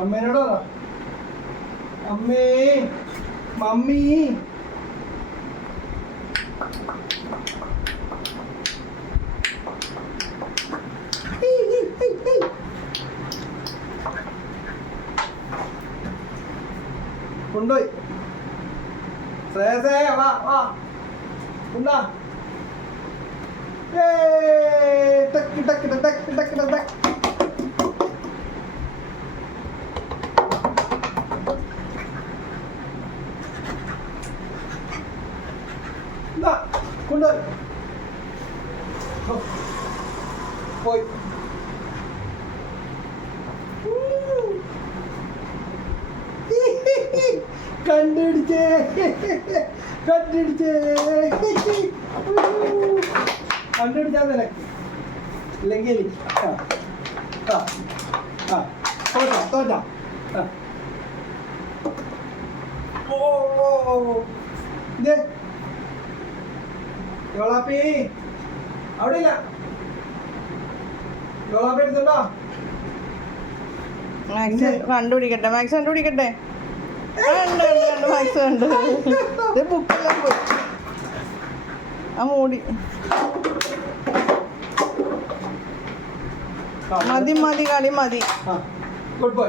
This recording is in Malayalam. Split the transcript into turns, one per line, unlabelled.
അമ്മേനോട് അമ്മേ മമ്മി. കൊണ്ടുപോയി. ശ്രേയസേ വാ വാ. ഉണ്ടാ ടക്ക് ടക്ക് ടക്ക് ടക്ക് ടക്ക്. കൊണ്ടുപോയി ഹോ, പോയി. കണ്ടുപിടിച്ചേ കണ്ടുപിടിച്ചേ ഊ. കണ്ടുപിടിച്ചാ നിനക്ക് ഇല്ലെങ്കിൽ എനിക്ക്. ആ ആ തോറ്റാ തോറ്റാ. ഓ ഓ ഓ. ഇതേ യോളാപ്പി അവിടെ ഇല്ല യോളാപ്പി എടുത്തുണ്ടോ?
മാക്സ് കണ്ടുപിടിക്കട്ടെ. മാക്സ് കണ്ടുപിടിക്കട്ടെ. ഉണ്ട് ഉണ്ട് ഉണ്ട്. മാക്സ് ഉണ്ട്. ഇത് ബുക്കെല്ലാം പോയി. ആ മൂടി. മതി മതി കളി മതി.
Good boy